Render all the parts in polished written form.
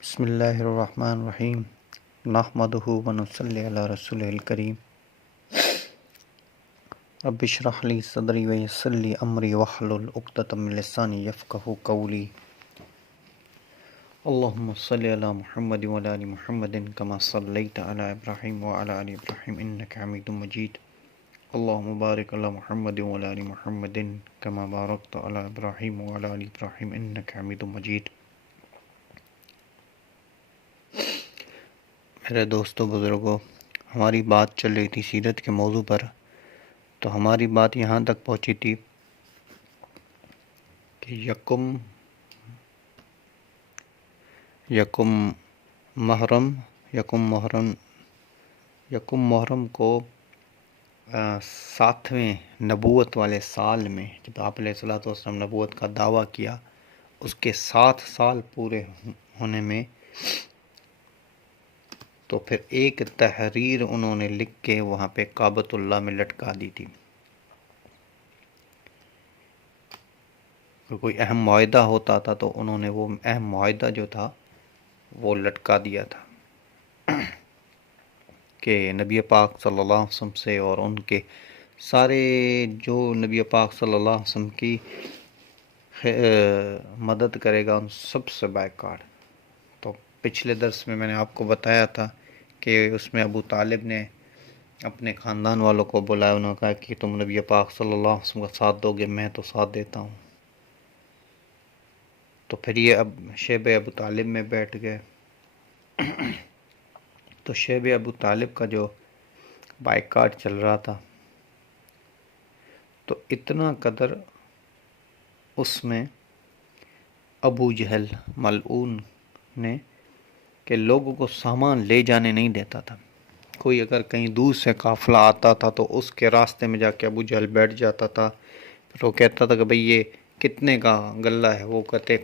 بسم اللہ الرحمن الرحیم نحمدہ ونصلی علی رسولہ الکریم رب اشرح لی صدری ویسر لی امری واحلل عقدۃ من لسانی یفقہوا قولی اللہم صلی علی محمد وعلی آل محمد کما صلیت علی ابراہیم وعلی آل ابراہیم انک حمید مجید اللہم بارک علی محمد وعلی آل محمد کما بارکت علی ابراہیم وعلی آل ابراہیم انک حمید مجید۔ میرے دوستوں بزرگوں، ہماری بات چل رہی تھی سیرت کے موضوع پر، تو ہماری بات یہاں تک پہنچی تھی کہ یکم محرم کو 7ویں نبوت والے سال میں جب آپ علیہ الصلوۃ والسلام نبوت کا دعویٰ کیا، اس کے 7 سال پورے ہونے میں تو پھر ایک تحریر انہوں نے لکھ کے وہاں پہ کعبۃ اللہ میں لٹکا دی تھی۔ کوئی اہم معاہدہ ہوتا تھا تو انہوں نے وہ اہم معاہدہ جو تھا وہ لٹکا دیا تھا کہ نبی پاک صلی اللہ علیہ وسلم سے اور ان کے سارے جو نبی پاک صلی اللہ علیہ وسلم کی مدد کرے گا ان سب سے بائیکاٹ۔ تو پچھلے درس میں نے آپ کو بتایا تھا کہ اس میں ابو طالب نے اپنے خاندان والوں کو بلایا، انہوں نے کہا کہ تم نبی پاک صلی اللہ علیہ وسلم کا ساتھ دو گے، میں تو ساتھ دیتا ہوں۔ تو پھر یہ اب شیب ابو طالب میں بیٹھ گئے۔ تو شیب ابو طالب کا جو بائیکاٹ چل رہا تھا تو اتنا قدر اس میں ابو جہل ملعون نے کہ لوگوں کو سامان لے جانے نہیں دیتا تھا۔ کوئی اگر کہیں دور سے قافلہ آتا تھا تو اس کے راستے میں جا کے ابو جہل بیٹھ جاتا تھا، پھر وہ کہتا تھا کہ بھئی یہ کتنے کا غلہ ہے، وہ کہتے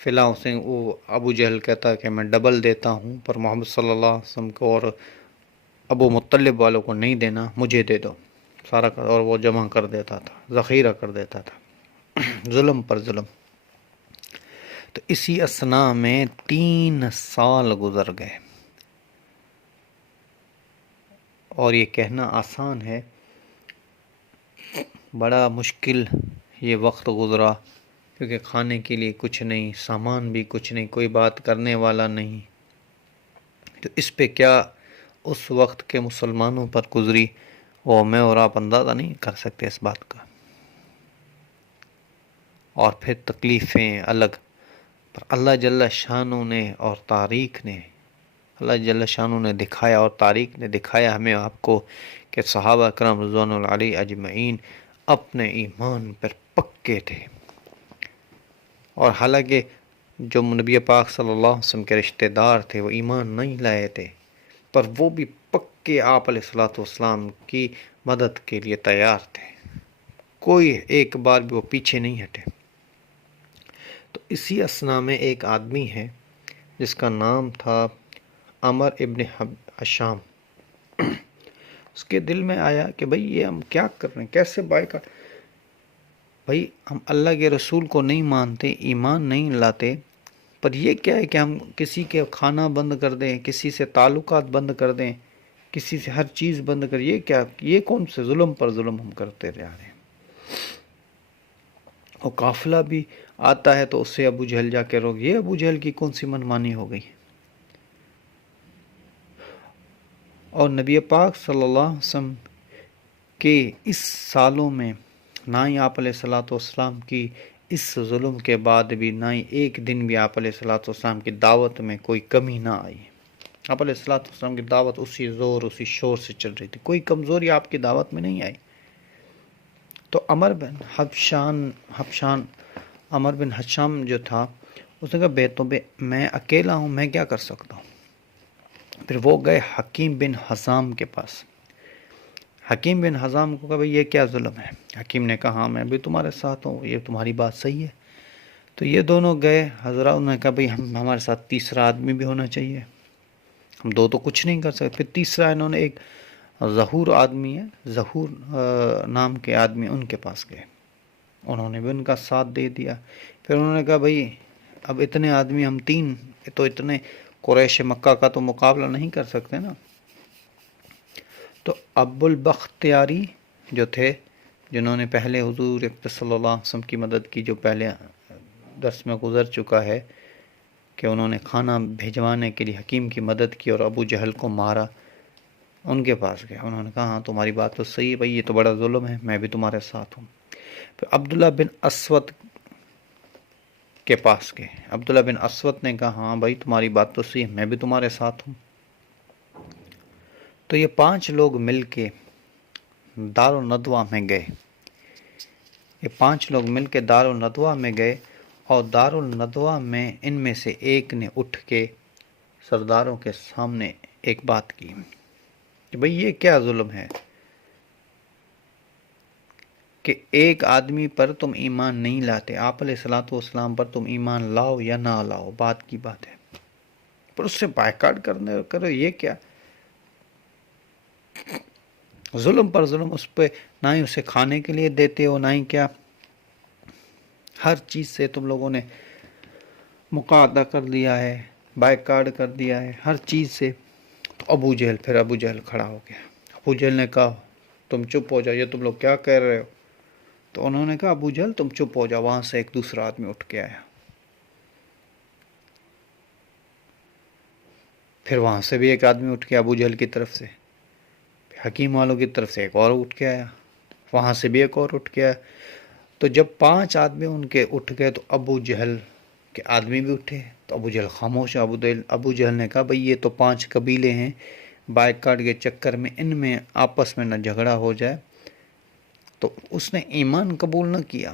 فلاں سے، وہ ابو جہل کہتا کہ میں ڈبل دیتا ہوں، پر محمد صلی اللہ علیہ وسلم کو اور ابو مطلب والوں کو نہیں دینا، مجھے دے دو سارا، اور وہ جمع کر دیتا تھا، ذخیرہ کر دیتا تھا، ظلم پر ظلم۔ تو اسی اثناء میں 3 سال گزر گئے، اور یہ کہنا آسان ہے، بڑا مشکل یہ وقت گزرا، کیونکہ کھانے کے لیے کچھ نہیں، سامان بھی کچھ نہیں، کوئی بات کرنے والا نہیں۔ تو اس پہ کیا اس وقت کے مسلمانوں پر گزری وہ میں اور آپ اندازہ نہیں کر سکتے اس بات کا۔ اور پھر تکلیفیں الگ، پر اللہ جل شانہ نے اور تاریخ نے، اللہ جل شانہ نے دکھایا اور تاریخ نے دکھایا ہمیں آپ کو کہ صحابہ کرام رضوان اللہ علیہ اجمعین اپنے ایمان پر پکے تھے، اور حالانکہ جو نبی پاک صلی اللہ علیہ وسلم کے رشتہ دار تھے وہ ایمان نہیں لائے تھے، پر وہ بھی پکے آپ علیہ الصلوۃ والسلام کی مدد کے لیے تیار تھے، کوئی ایک بار بھی وہ پیچھے نہیں ہٹے۔ تو اسی اثناء میں ایک آدمی ہے جس کا نام تھا عمر ابن حشام۔ اس کے دل میں آیا کہ بھئی یہ ہم کیا کر رہے ہیں، کیسے بائیکاٹ، بھئی ہم اللہ کے رسول کو نہیں مانتے، ایمان نہیں لاتے، پر یہ کیا ہے کہ ہم کسی کے کھانا بند کر دیں، کسی سے تعلقات بند کر دیں، کسی سے ہر چیز بند کر، یہ کیا، یہ کون سے ظلم پر ظلم ہم کرتے رہ رہے ہیں۔ اور قافلہ بھی آتا ہے تو اس سے ابو جہل جا کے روک، یہ ابو جہل کی کون سی منمانی ہو گئی۔ اور نبی پاک صلی اللہ علیہ وسلم کے اس سالوں میں نہ ہی آپ علیہ الصلوۃ والسلام کی اس ظلم کے بعد بھی نہ ہی ایک دن بھی آپ علیہ الصلوۃ والسلام کی دعوت میں کوئی کمی نہ آئی۔ آپ علیہ الصلوۃ والسلام کی دعوت اسی زور اسی شور سے چل رہی تھی، کوئی کمزوری آپ کی دعوت میں نہیں آئی۔ تو عمر بن حشام جو تھا، اس نے کہا میں اکیلا ہوں، میں کیا کر سکتا ہوں۔ پھر وہ گئے حکیم بن حزام کے پاس۔ حکیم بن حزام کو کہا بھئی یہ کیا ظلم ہے۔ حکیم نے کہا ہاں میں بھی تمہارے ساتھ ہوں، یہ تمہاری بات صحیح ہے۔ تو یہ دونوں گئے حضرات، انہوں نے کہا بھئی ہمارے ساتھ تیسرا آدمی بھی ہونا چاہیے، ہم دو تو کچھ نہیں کر سکتے۔ پھر تیسرا انہوں نے ایک ظہور آدمی ہے، ظہور نام کے آدمی، ان کے پاس گئے، انہوں نے بھی ان کا ساتھ دے دیا۔ پھر انہوں نے کہا بھئی اب اتنے آدمی ہم 3 تو اتنے قریش مکہ کا تو مقابلہ نہیں کر سکتے نا. تو ابو البختیاری جو تھے، جنہوں نے پہلے حضور اقدس صلی اللہ علیہ وسلم کی مدد کی، جو پہلے درس میں گزر چکا ہے کہ انہوں نے کھانا بھیجوانے کے لیے حکیم کی مدد کی اور ابو جہل کو مارا، ان کے پاس گیا. انہوں نے کہا ہاں تمہاری بات تو صحیح ہے بھائی، یہ تو بڑا ظلم ہے، میں بھی تمہارے ساتھ ہوں. پھر عبداللہ بن اسود کے پاس گئے. عبداللہ بن اسود نے کہا ہاں بھائی تمہاری بات تو صحیح ہے، میں بھی تمہارے ساتھ ہوں. تو یہ 5 لوگ مل کے دارالندوہ میں گئے. یہ 5 لوگ مل کے دارالندوہ میں گئے، اور دارالندوہ میں ان میں سے ایک نے اٹھ کے سرداروں کے سامنے ایک بات کی کہ بھئی یہ کیا ظلم ہے کہ ایک آدمی پر تم ایمان نہیں لاتے، آپ علیہ الصلوۃ والسلام پر تم ایمان لاؤ یا نہ لاؤ، بات کی بات ہے، پر اس سے بائیکاٹ کرو، یہ کیا ظلم پر ظلم. اس پہ نہ ہی اسے کھانے کے لیے دیتے ہو، نہ ہی کیا، ہر چیز سے تم لوگوں نے مقاطعہ کر دیا ہے، بائیکاٹ کر دیا ہے، ہر چیز سے. تو ابو جہل کھڑا ہو گیا. ابو جہل نے کہا تم چپ ہو جاؤ، یہ تم لوگ کیا کہہ رہے ہو. تو انہوں نے کہا ابو جہل تم چپ ہو جاؤ. وہاں سے ایک دوسرا آدمی اٹھ کے آیا، پھر وہاں سے بھی ایک آدمی اٹھ کے ابو جہل کی طرف سے، حکیم والوں کی طرف سے ایک اور اٹھ کے آیا، وہاں سے بھی ایک اور اٹھ کے آیا. تو جب 5 آدمی ان کے اٹھ گئے تو ابو جہل کے آدمی بھی اٹھے. تو ابو جہل خاموش. ابو جہل نے کہا بھئی یہ تو 5 قبیلے ہیں، بائیکاٹ کے چکر میں ان میں آپس میں نہ جھگڑا ہو جائے. تو اس نے ایمان قبول نہ کیا،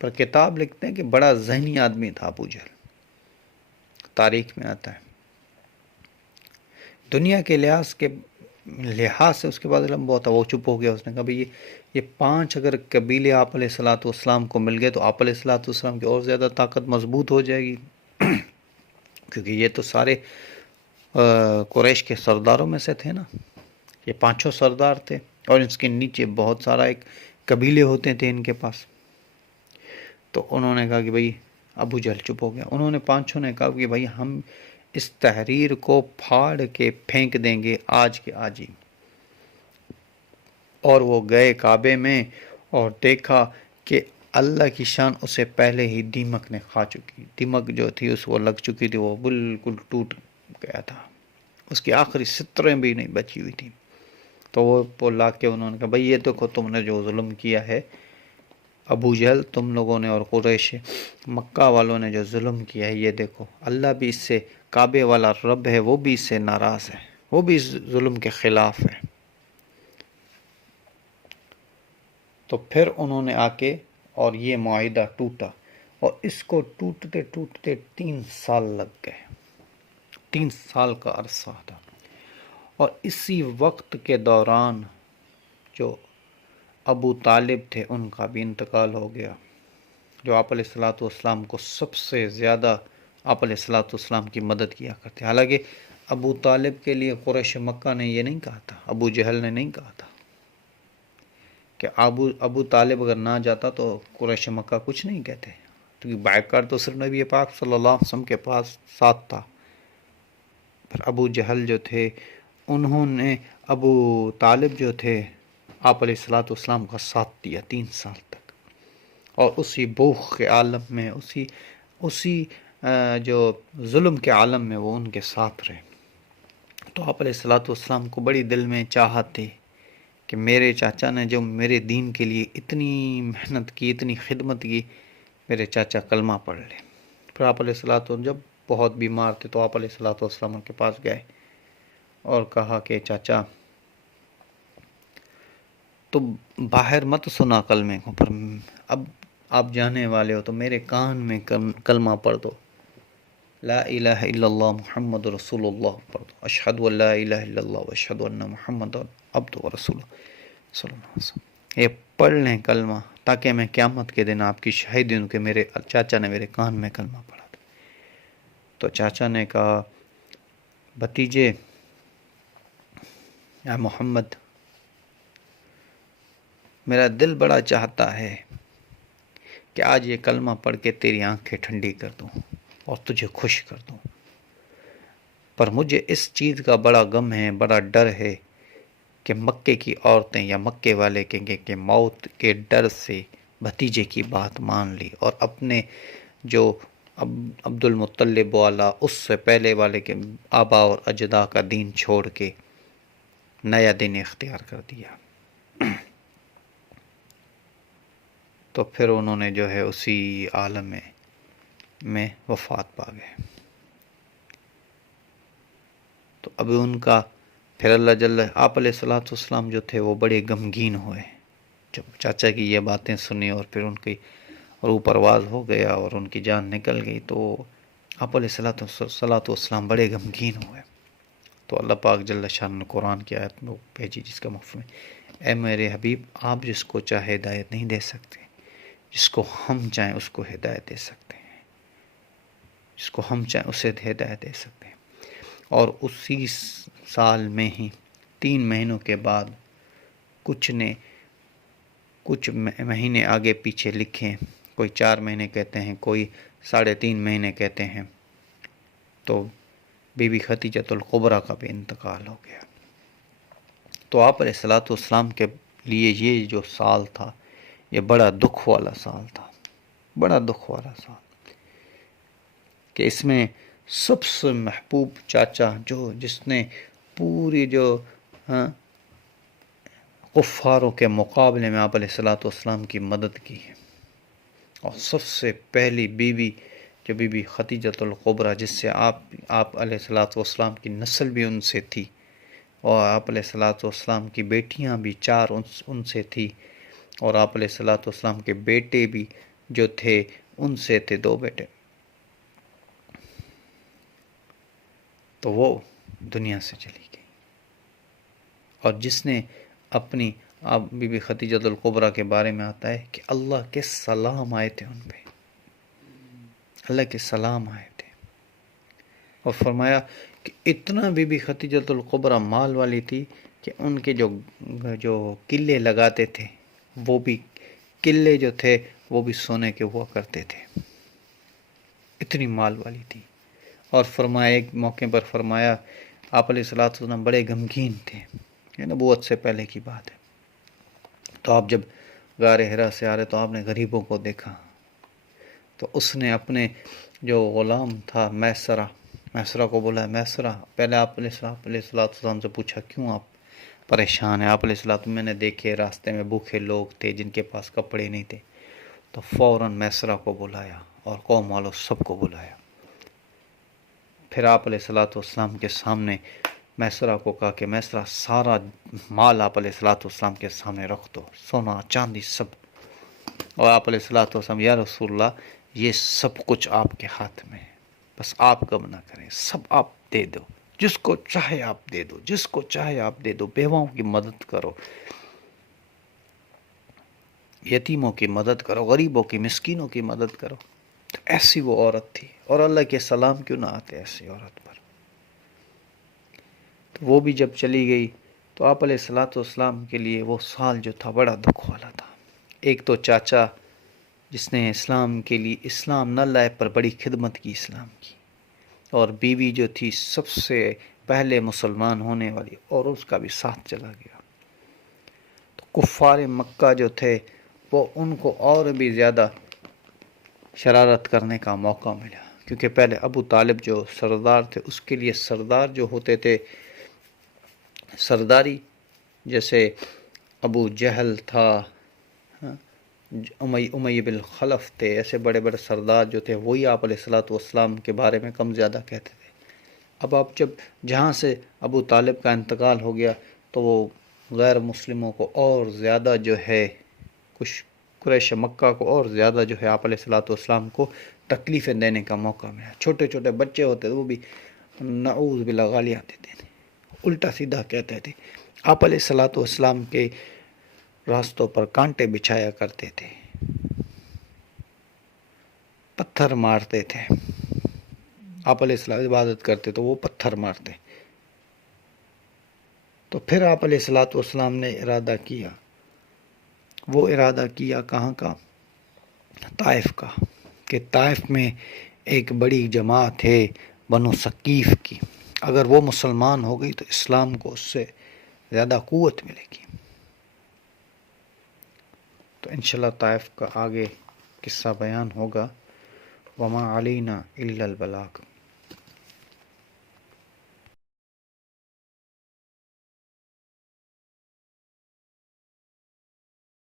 پر کتاب لکھتے ہیں کہ بڑا ذہنی آدمی تھا ابو جہل، تاریخ میں آتا ہے. دنیا کے لحاظ سے اس کے بعد علم بہت تھا، وہ چپ ہو گیا. اس نے کہا بھئی یہ 5 اگر قبیلے آپ علیہ الصلوۃ والسلام کو مل گئے تو آپ علیہ الصلوۃ والسلام کی اور زیادہ طاقت مضبوط ہو جائے گی، کیونکہ یہ تو سارے قریش کے سرداروں میں سے تھے نا، یہ 5 سردار تھے، اور اس کے نیچے بہت سارا ایک قبیلے ہوتے تھے ان کے پاس. تو انہوں نے کہا کہ بھئی ابو جہل چپ ہو گیا. انہوں نے 5 نے کہا کہ بھئی ہم اس تحریر کو پھاڑ کے پھینک دیں گے آج کے آج ہی. اور وہ گئے کعبے میں اور دیکھا کہ اللہ کی شان اسے پہلے ہی دیمک نے کھا چکی. دیمک جو تھی اس کو لگ چکی تھی، وہ بالکل ٹوٹ گیا تھا، اس کی آخری ستریں بھی نہیں بچی ہوئی تھی. تو وہ لا کے انہوں نے کہا بھئی یہ دیکھو تم نے جو ظلم کیا ہے، ابو جہل تم لوگوں نے اور قریش مکہ والوں نے جو ظلم کیا ہے، یہ دیکھو اللہ بھی اس سے، کعبے والا رب ہے وہ بھی اس سے ناراض ہے، وہ بھی اس ظلم کے خلاف ہے. تو پھر انہوں نے آ کے اور یہ معاہدہ ٹوٹا، اور اس کو ٹوٹتے ٹوٹتے 3 سال لگ گئے. 3 سال کا عرصہ تھا. اور اسی وقت کے دوران جو ابو طالب تھے ان کا بھی انتقال ہو گیا، جو آپ علیہ الصلوۃ والسلام کو سب سے زیادہ آپ علیہ الصلوۃ والسلام کی مدد کیا کرتے. حالانکہ ابو طالب کے لیے قریش مکہ نے یہ نہیں کہا تھا، ابو جہل نے نہیں کہا تھا کہ ابو طالب اگر نہ جاتا تو قریش مکہ کچھ نہیں کہتے، کیونکہ بائیکاٹ تو صرف نبی پاک صلی اللہ علیہ وسلم کے پاس ساتھ تھا. پر ابو جہل جو تھے انہوں نے ابو طالب جو تھے آپ علیہ الصلوۃ والسلام کا ساتھ دیا 3 سال تک، اور اسی بوخ کے عالم میں، اسی جو ظلم کے عالم میں وہ ان کے ساتھ رہے. تو آپ علیہ الصلوۃ والسلام کو بڑی دل میں چاہت تھی کہ میرے چاچا نے جو میرے دین کے لیے اتنی محنت کی، اتنی خدمت کی، میرے چاچا کلمہ پڑھ لے. پھر آپ علیہ الصلوۃ والسلام جب بہت بیمار تھے تو آپ علیہ الصلوۃ والسلام کے پاس گئے اور کہا کہ چاچا تو باہر مت سنا کلمے کو، پر اب آپ جانے والے ہو تو میرے کان میں کلمہ پڑھ دو، لا الہ الا اللہ محمد رسول اللہ پڑھ دو، اشہد ان لا الہ الا اللہ واشہد ان محمد عبدہ ورسولہ صلی اللہ علیہ وسلم. یہ پڑھ لیں کلمہ تاکہ میں قیامت کے دن آپ کی شاہدی ہوں کہ میرے چاچا نے میرے کان میں کلمہ پڑھا تھا. تو چاچا نے کہا بھتیجے یا محمد، میرا دل بڑا چاہتا ہے کہ آج یہ کلمہ پڑھ کے تیری آنکھیں ٹھنڈی کر دوں اور تجھے خوش کر دوں، پر مجھے اس چیز کا بڑا غم ہے، بڑا ڈر ہے کہ مکے کی عورتیں یا مکے والے کہیں گے کہ موت کے ڈر سے بھتیجے کی بات مان لی اور اپنے جو عبد المطلب والا اس سے پہلے والے کے آبا اور اجداد کا دین چھوڑ کے نیا دین اختیار کر دیا۔ تو پھر انہوں نے جو ہے اسی عالم میں وفات پا گئے۔ تو ابھی ان کا پھر اللہ جل آپ علیہ الصلوۃ والسلام جو تھے وہ بڑے غمگین ہوئے جب چاچا کی یہ باتیں سنی، اور پھر ان کی روح پرواز ہو گیا اور ان کی جان نکل گئی، تو آپ علیہ الصلوۃ والسلام بڑے غمگین ہوئے۔ تو اللہ پاک جل شان نے قرآن کی آیت میں بھیجی جس کا مفہوم ہے، اے میرے حبیب، آپ جس کو چاہے ہدایت نہیں دے سکتے، جس کو ہم چاہیں اس کو ہدایت دے سکتے ہیں، جس کو ہم چاہیں اسے ہدایت دے سکتے ہیں۔ اور اسی سال میں ہی 3 مہینوں کے بعد کچھ مہینے آگے پیچھے لکھیں، کوئی 4 مہینے کہتے ہیں، کوئی 3.5 مہینے کہتے ہیں، تو بی بی خدیجۃ الکبریٰ کا بھی انتقال ہو گیا۔ تو آپ علیہ الصلوۃ والسلام کے لیے یہ جو سال تھا یہ بڑا دکھ والا سال تھا، بڑا دکھ والا سال، کہ اس میں سب سے محبوب چاچا جس نے پوری جو کفاروں کے مقابلے میں آپ علیہ الصلوۃ والسلام کی مدد کی ہے، اور سب سے پہلی بیوی جو بی بی خدیجۃ الکبریٰ، جس سے آپ علیہ الصلوۃ والسلام کی نسل بھی ان سے تھی، اور آپ علیہ الصلوۃ والسلام کی بیٹیاں بھی 4 ان سے تھی، اور آپ علیہ الصلوۃ والسلام کے بیٹے بھی جو تھے ان سے تھے 2 بیٹے، تو وہ دنیا سے چلی گئی۔ اور جس نے اپنی بی بی خدیجۃ الکبریٰ کے بارے میں آتا ہے کہ اللہ کے سلام آئے تھے ان پہ، اللہ کے سلام آئے تھے، اور فرمایا کہ اتنا بی بی خدیجۃ الکبریٰ مال والی تھی کہ ان کے جو قلعے لگاتے تھے وہ بھی قلعے جو تھے وہ بھی سونے کے ہوا کرتے تھے، اتنی مال والی تھی۔ اور فرمایا ایک موقع پر فرمایا آپ علیہ الصلوۃ والسلام بڑے غمگین تھے، یہ نبوت سے پہلے کی بات ہے، تو آپ جب غار حرا سے آ رہے تو آپ نے غریبوں کو دیکھا، تو اس نے اپنے جو غلام تھا میسرہ کو بولا، میسرہ، پہلے آپ علیہ الصلوۃ والسلام سے پوچھا کیوں آپ پریشان ہیں؟ آپ علیہ الصلوۃ میں نے دیکھے راستے میں بھوکے لوگ تھے جن کے پاس کپڑے نہیں تھے، تو فوراً میسرہ کو بلایا اور قوم والوں سب کو بلایا۔ پھر آپ علیہ الصلوۃ والسلام کے سامنے میسرہ کو کہا کہ میسرہ سارا مال آپ علیہ الصلوۃ والسلام کے سامنے رکھ دو، سونا چاندی سب، اور آپ علیہ الصلوۃ والسلام، یا رسول اللہ یہ سب کچھ آپ کے ہاتھ میں ہے، بس آپ کم نہ کریں، سب آپ دے دو، جس کو چاہے آپ دے دو، جس کو چاہے آپ دے دو، بیواؤں کی مدد کرو، یتیموں کی مدد کرو، غریبوں کی مسکینوں کی مدد کرو۔ تو ایسی وہ عورت تھی، اور اللہ کے سلام کیوں نہ آتے ایسی عورت پر۔ تو وہ بھی جب چلی گئی تو آپ علیہ الصلوۃ والسلام کے لیے وہ سال جو تھا بڑا دکھ والا تھا۔ ایک تو چاچا جس نے اسلام کے لیے اسلام نہ لائے پر بڑی خدمت کی اسلام کی، اور بیوی جو تھی سب سے پہلے مسلمان ہونے والی، اور اس کا بھی ساتھ چلا گیا۔ تو کفار مکہ جو تھے وہ ان کو اور بھی زیادہ شرارت کرنے کا موقع ملا، کیونکہ پہلے ابو طالب جو سردار تھے اس کے لیے سردار جو ہوتے تھے سرداری، جیسے ابو جہل تھا، امیہ بن خلف تھے، ایسے بڑے بڑے سردار جو تھے وہی آپ علیہ الصلوۃ والسلام کے بارے میں کم زیادہ کہتے تھے۔ اب آپ جہاں سے ابو طالب کا انتقال ہو گیا تو وہ غیر مسلموں کو اور زیادہ جو ہے کچھ قریش مکہ کو اور زیادہ جو ہے آپ علیہ الصلوۃ والسلام کو تکلیفیں دینے کا موقع ملا۔ چھوٹے چھوٹے بچے ہوتے تھے وہ بھی نعوذ باللہ گالیاں دیتے تھے، الٹا سیدھا کہتے تھے، آپ علیہ الصلوۃ والسلام کے راستوں پر کانٹے بچھایا کرتے تھے، پتھر مارتے تھے، آپ علیہ السلام عبادت کرتے تو وہ پتھر مارتے۔ تو پھر آپ علیہ الصلوۃ والسلام نے ارادہ کیا، وہ ارادہ کیا کہاں کا طائف کا، کہ طائف میں ایک بڑی جماعت ہے بنو ثقیف کی، اگر وہ مسلمان ہو گئی تو اسلام کو اس سے زیادہ قوت ملے گی۔ تو انشاءاللہ طائف کا آگے قصہ بیان ہوگا۔ وما علینا الا البلاغ۔